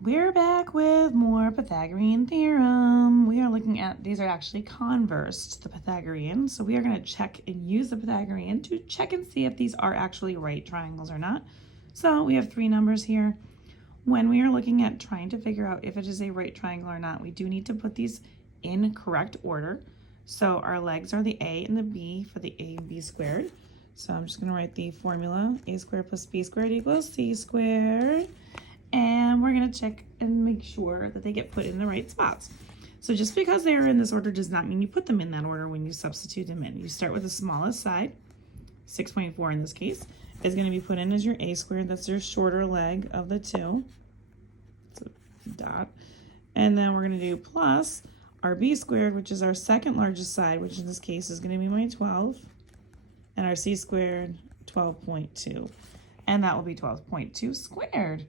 We're back with more Pythagorean theorem. We are looking at, these are actually converse to the Pythagorean. So we are going to check and use the Pythagorean to check and see if these are actually right triangles or not. So we have three numbers here. When we are looking at trying to figure out if it is a right triangle or not, we do need to put these in correct order. So our legs are the A and the B for the A and B squared. So I'm just going to write the formula, A squared plus B squared equals C squared. And we're going to check and make sure that they get put in the right spots. So just because they are in this order does not mean you put them in that order when you substitute them in. You start with the smallest side, 6.4 in this case, is going to be put in as your A squared. That's your shorter leg of the two. So dot. And then we're going to do plus our B squared, which is our second largest side, which in this case is going to be my 12. And our C squared, 12.2. And that will be 12.2 squared.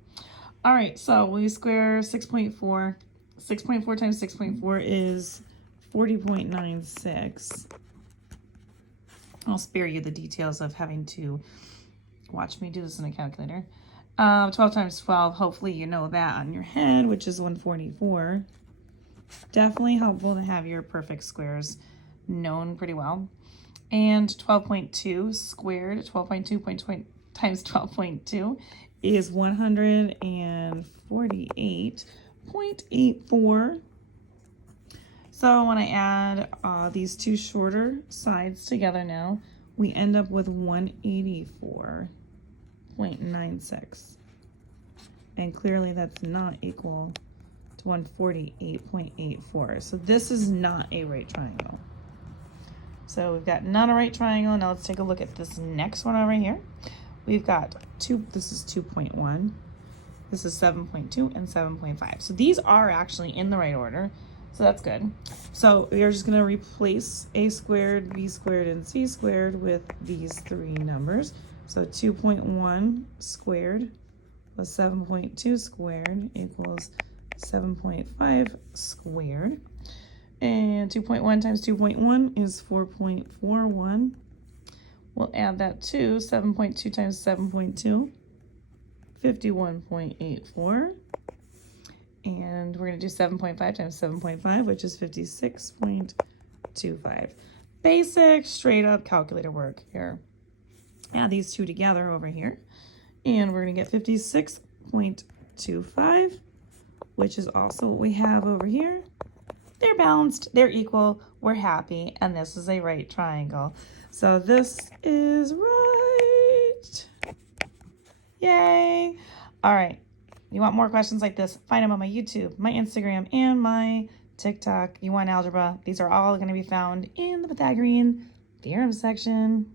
All right, so we square 6.4. 6.4 times 6.4 is 40.96. I'll spare you the details of having to watch me do this in a calculator. 12 times 12, hopefully you know that on your head, which is 144. Definitely helpful to have your perfect squares known pretty well. And 12.2 squared, 12.2 times 12.2 is 148.84. So when I add these two shorter sides together now, we end up with 184.96. And clearly that's not equal to 148.84. So this is not a right triangle. So we've got not a right triangle. Now let's take a look at this next one over here. We've got this is 2.1, this is 7.2, and 7.5. So these are actually in the right order, so that's good. So we are just going to replace A squared, B squared, and C squared with these three numbers. So 2.1 squared plus 7.2 squared equals 7.5 squared. And 2.1 times 2.1 is 4.41. We'll add that to 7.2 times 7.2, 51.84. And we're going to do 7.5 times 7.5, which is 56.25. Basic, straight up calculator work here. Add these two together over here. And we're going to get 56.25, which is also what we have over here. They're balanced, they're equal, we're happy, and this is a right triangle. So this is right. Yay. All right. You want more questions like this? Find them on my YouTube, my Instagram, and my TikTok. YouWantAlgebra. These are all going to be found in the Pythagorean theorem section.